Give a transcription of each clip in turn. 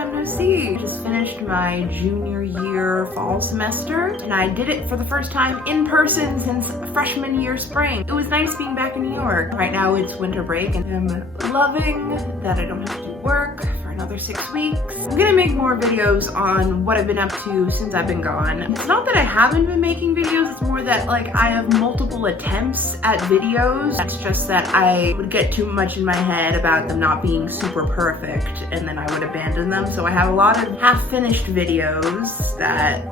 time no see. I just finished my junior year fall semester, and I did it for the first time in person since freshman year spring. It was nice being back in New York. Right now it's winter break, and I'm loving that I don't have to do work for another 6 weeks. I'm gonna make more videos on what I've been up to since I've been gone. It's not that I haven't been making videos, it's more that like I have multiple attempts at videos. It's just that I would get too much in my head about them not being super perfect, and then I would abandon them. So I have a lot of half-finished videos that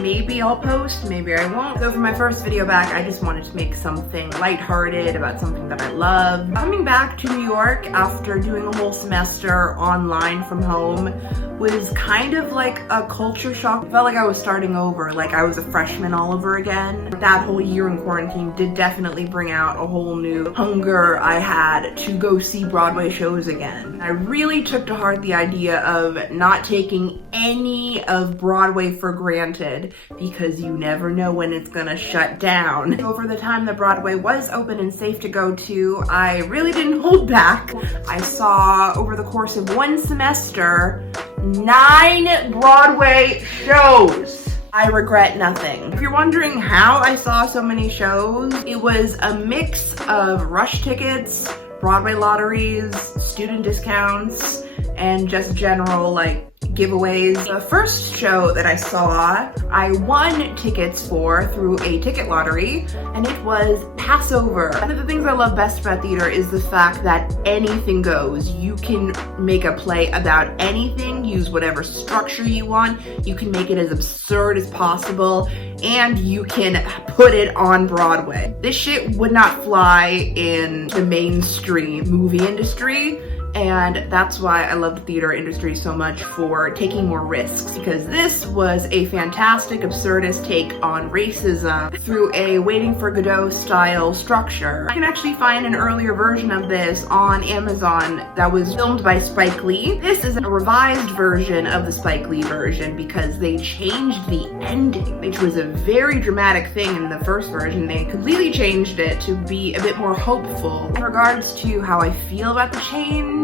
maybe I'll post, maybe I won't. So for my first video back, I just wanted to make something lighthearted about something that I love. Coming back to New York after doing a whole semester online from home was kind of like a culture shock. It felt like I was starting over, like I was a freshman all over again. That whole year in quarantine did definitely bring out a whole new hunger I had to go see Broadway shows again. I really took to heart the idea of not taking any of Broadway for granted, because you never know when it's gonna shut down. Over the time that Broadway was open and safe to go to, I really didn't hold back. I saw, over the course of one semester, 9 Broadway shows. I regret nothing. If you're wondering how I saw so many shows, it was a mix of rush tickets, Broadway lotteries, student discounts, and just general like giveaways. The first show that I saw, I won tickets for through a ticket lottery, and it was Passover. One of the things I love best about theater is the fact that anything goes. You can make a play about anything, use whatever structure you want, you can make it as absurd as possible, and you can put it on Broadway. This shit would not fly in the mainstream movie industry, and that's why I love the theater industry so much for taking more risks, because this was a fantastic absurdist take on racism through a Waiting for Godot style structure. You can actually find an earlier version of this on Amazon that was filmed by Spike Lee. This is a revised version of the Spike Lee version because they changed the ending, which was a very dramatic thing in the first version. They completely changed it to be a bit more hopeful. In regards to how I feel about the change,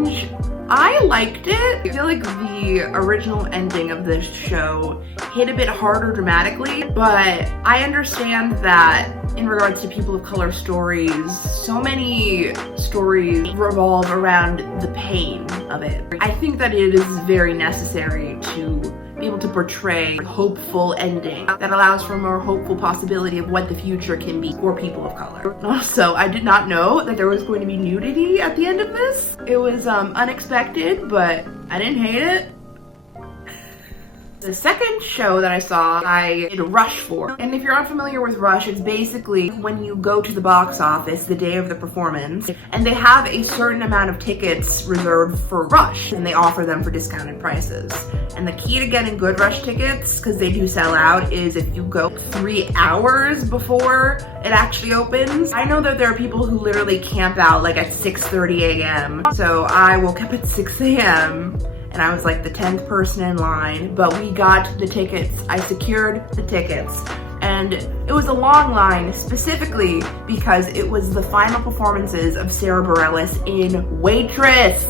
I liked it. I feel like the original ending of this show hit a bit harder dramatically, but I understand that in regards to people of color stories, so many stories revolve around the pain of it. I think that it is very necessary to be able to portray a hopeful ending that allows for a more hopeful possibility of what the future can be for people of color. Also, I did not know that there was going to be nudity at the end of this. It was unexpected, but I didn't hate it. The second show that I saw, I did Rush for. And if you're unfamiliar with Rush, it's basically when you go to the box office the day of the performance, and they have a certain amount of tickets reserved for Rush, and they offer them for discounted prices. And the key to getting good Rush tickets, because they do sell out, is if you go 3 hours before it actually opens. I know that there are people who literally camp out like at 6:30 a.m. So I woke up at 6 a.m. and I was like the 10th person in line, but we got the tickets. I secured the tickets, and it was a long line specifically because it was the final performances of Sarah Bareilles in Waitress.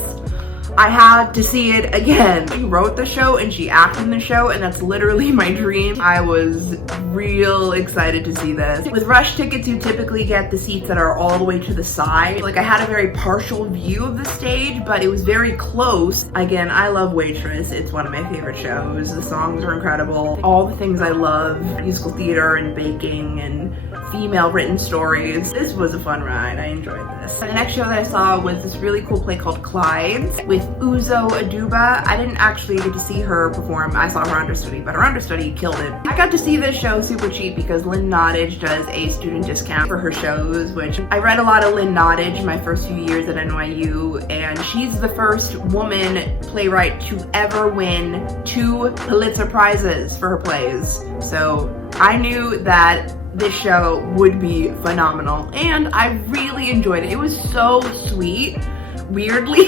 I had to see it again. She wrote the show and she acted in the show, and that's literally my dream. I was real excited to see this. With Rush tickets, you typically get the seats that are all the way to the side. Like, I had a very partial view of the stage, but it was very close. Again, I love Waitress. It's one of my favorite shows. The songs are incredible. All the things I love, musical theater and baking and female written stories. This was a fun ride. I enjoyed this. The next show that I saw was this really cool play called Clydes with Uzo Aduba. I didn't actually get to see her perform. I saw her understudy, but her understudy killed it. I got to see this show super cheap because Lynn Nottage does a student discount for her shows, which I read a lot of Lynn Nottage my first few years at NYU, and she's the first woman playwright to ever win 2 Pulitzer Prizes for her plays. So I knew that this show would be phenomenal, and I really enjoyed it. It was so sweet. Weirdly,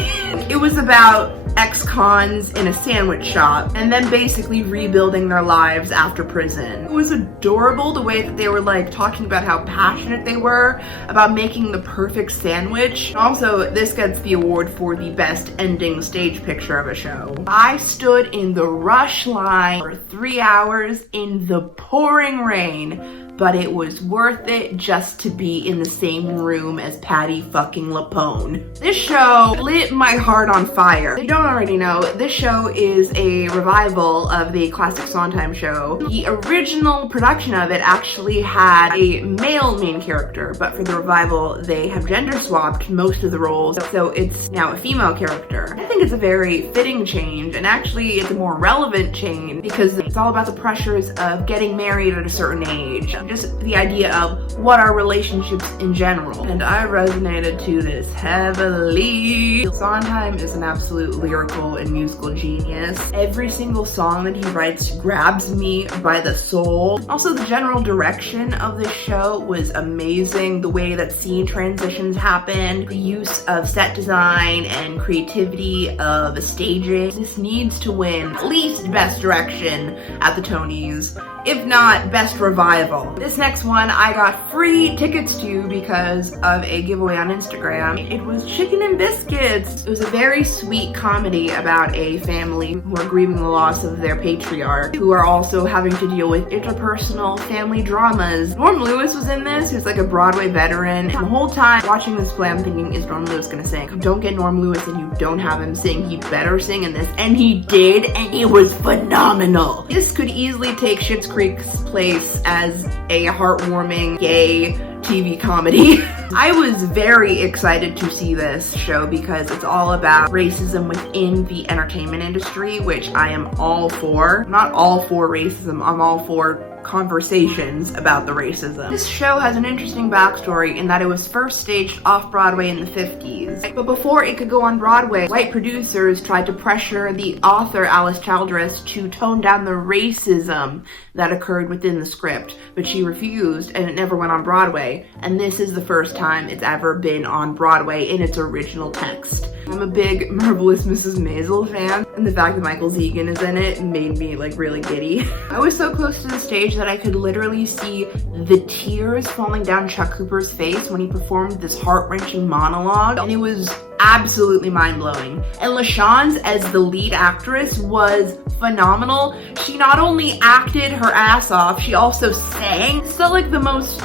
it was about ex-cons in a sandwich shop and then basically rebuilding their lives after prison. It was adorable the way that they were like talking about how passionate they were about making the perfect sandwich. Also, this gets the award for the best ending stage picture of a show. I stood in the rush line for 3 hours in the pouring rain, but it was worth it just to be in the same room as Patty fucking LaPone. This show lit my heart on fire. If you don't already know, this show is a revival of the classic Sondheim show. The original production of it actually had a male main character, but for the revival, they have gender swapped most of the roles, so it's now a female character. I think it's a very fitting change, and actually it's a more relevant change because it's all about the pressures of getting married at a certain age. Just the idea of what are relationships in general. And I resonated to this heavily. Sondheim is an absolute lyrical and musical genius. Every single song that he writes grabs me by the soul. Also, the general direction of this show was amazing. The way that scene transitions happened, the use of set design and creativity of staging. This needs to win at least Best Direction at the Tonys, if not Best Revival. This next one I got free tickets to because of a giveaway on Instagram. It was Chicken and Biscuits. It was a very sweet comedy about a family who are grieving the loss of their patriarch, who are also having to deal with interpersonal family dramas. Norm Lewis was in this, who's like a Broadway veteran. And the whole time watching this play, I'm thinking, is Norm Lewis gonna sing? Don't get Norm Lewis and you don't have him sing. He better sing in this. And he did, and it was phenomenal. This could easily take Schitt's Creek's place as a heartwarming gay TV comedy. I was very excited to see this show because it's all about racism within the entertainment industry, which I am all for. I'm not all for racism, I'm all for conversations about the racism. This show has an interesting backstory in that it was first staged off-Broadway in the 50s. But before it could go on Broadway, white producers tried to pressure the author Alice Childress to tone down the racism that occurred within the script, but she refused and it never went on Broadway. And this is the first time it's ever been on Broadway in its original text. I'm a big Marvelous Mrs. Maisel fan, and the fact that Michael Zegan is in it made me like really giddy. I was so close to the stage that I could literally see the tears falling down Chuck Cooper's face when he performed this heart-wrenching monologue, and it was absolutely mind-blowing. And LaShawne's as the lead actress was phenomenal. She not only acted her ass off, she also sang. It's still like the most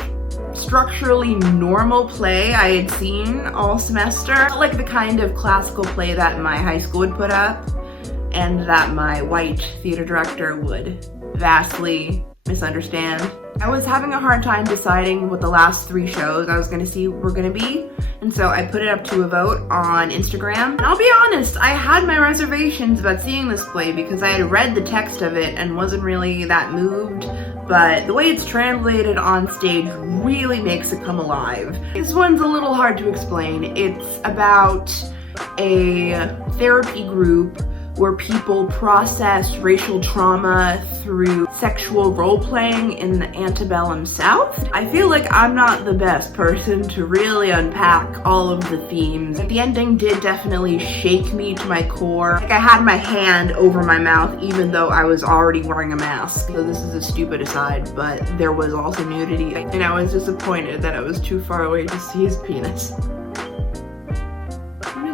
structurally normal play I had seen all semester. Like the kind of classical play that my high school would put up and that my white theater director would vastly misunderstand. I was having a hard time deciding what the last 3 shows I was going to see were going to be, and so I put it up to a vote on Instagram. And I'll be honest, I had my reservations about seeing this play because I had read the text of it and wasn't really that moved, but the way it's translated on stage really makes it come alive. This one's a little hard to explain. It's about a therapy group where people process racial trauma through sexual role-playing in the antebellum South. I feel like I'm not the best person to really unpack all of the themes. The ending did definitely shake me to my core. Like I had my hand over my mouth even though I was already wearing a mask. So this is a stupid aside, but there was also nudity, and I was disappointed that I was too far away to see his penis.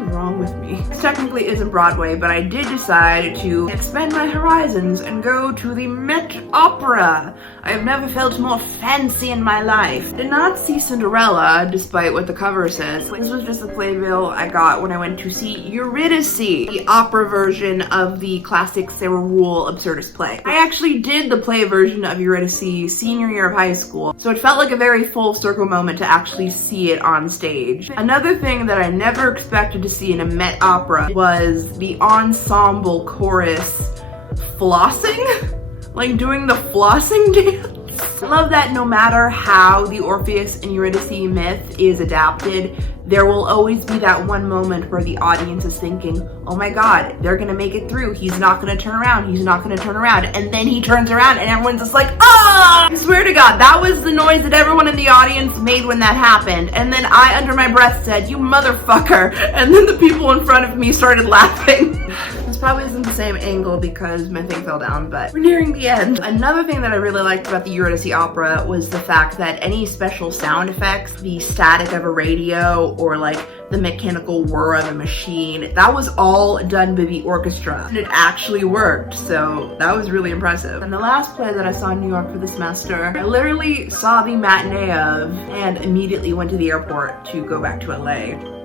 Wrong with me. This technically isn't Broadway, but I did decide to expand my horizons and go to the Met Opera. I have never felt more fancy in my life. Did not see Cinderella, despite what the cover says. This was just a playbill I got when I went to see Eurydice, the opera version of the classic Sarah Rule absurdist play. I actually did the play version of Eurydice senior year of high school, so it felt like a very full circle moment to actually see it on stage. Another thing that I never expected to see in a Met Opera was the ensemble chorus flossing? Like doing the flossing dance? I love that no matter how the Orpheus and Eurydice myth is adapted, there will always be that one moment where the audience is thinking, oh my god, they're gonna make it through, he's not gonna turn around, he's not gonna turn around, and then he turns around and everyone's just like, ah! I swear to god, that was the noise that everyone in the audience made when that happened, and then I, under my breath, said, you motherfucker, and then the people in front of me started laughing. probably isn't the same angle because my thing fell down, but we're nearing the end. Another thing that I really liked about the Eurydice opera was the fact that any special sound effects, the static of a radio or like the mechanical whir of a machine, that was all done by the orchestra. And it actually worked, so that was really impressive. And the last play that I saw in New York for the semester, I literally saw the matinee of and immediately went to the airport to go back to LA.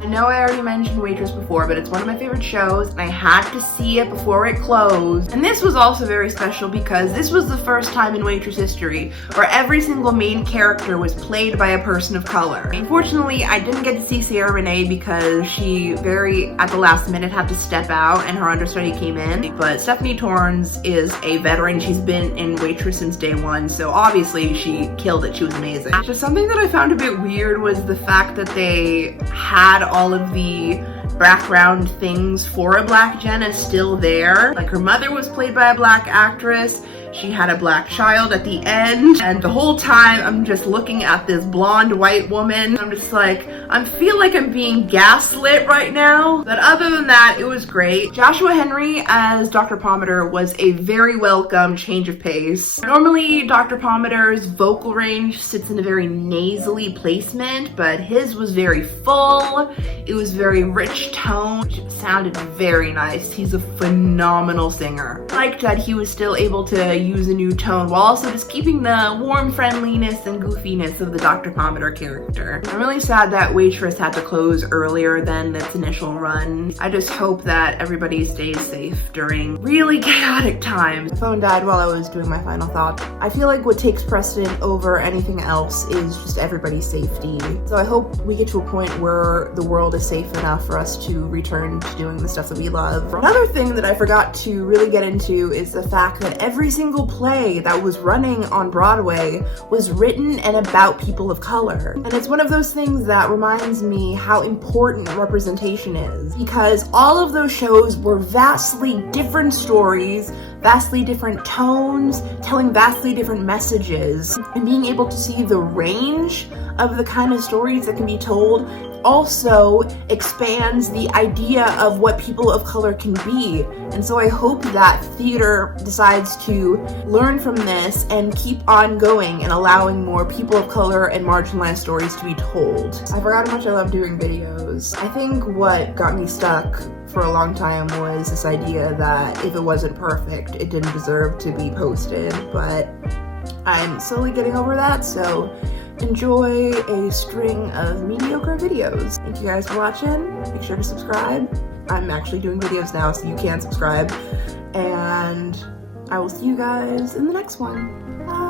I know I already mentioned Waitress before, but it's one of my favorite shows and I had to see it before it closed. And this was also very special because this was the first time in Waitress history where every single main character was played by a person of color. Unfortunately, I didn't get to see Sarah Renee because she at the last minute had to step out and her understudy came in. But Stephanie Torrens is a veteran. She's been in Waitress since day one, so obviously she killed it. She was amazing. Just something that I found a bit weird was the fact that they had all of the background things for a Black Jenna still there. Like her mother was played by a Black actress, she had a Black child at the end, and the whole time I'm just looking at this blonde white woman. I'm just like, I feel like I'm being gaslit right now. But other than that, it was great. Joshua Henry as Dr. Pomander was a very welcome change of pace. Normally, Dr. Pomander's vocal range sits in a very nasally placement, but his was very full. It was very rich tone. It sounded very nice. He's a phenomenal singer. I liked that he was still able to use a new tone while also just keeping the warm friendliness and goofiness of the Dr. Pomander character. I'm really sad that Waitress had to close earlier than its initial run. I just hope that everybody stays safe during really chaotic times. My phone died while I was doing my final thought. I feel like what takes precedent over anything else is just everybody's safety. So I hope we get to a point where the world is safe enough for us to return to doing the stuff that we love. Another thing that I forgot to really get into is the fact that every single play that was running on Broadway was written and about people of color. And it's one of those things that reminds me how important representation is, because all of those shows were vastly different stories, vastly different tones, telling vastly different messages, and being able to see the range of the kind of stories that can be told also expands the idea of what people of color can be. And so I hope that theater decides to learn from this and keep on going and allowing more people of color and marginalized stories to be told. I forgot how much I love doing videos. I think what got me stuck for a long time was this idea that if it wasn't perfect, it didn't deserve to be posted, but I'm slowly getting over that, so enjoy a string of mediocre videos. Thank you guys for watching. Make sure to subscribe. I'm actually doing videos now, so you can subscribe. And I will see you guys in the next one. Bye!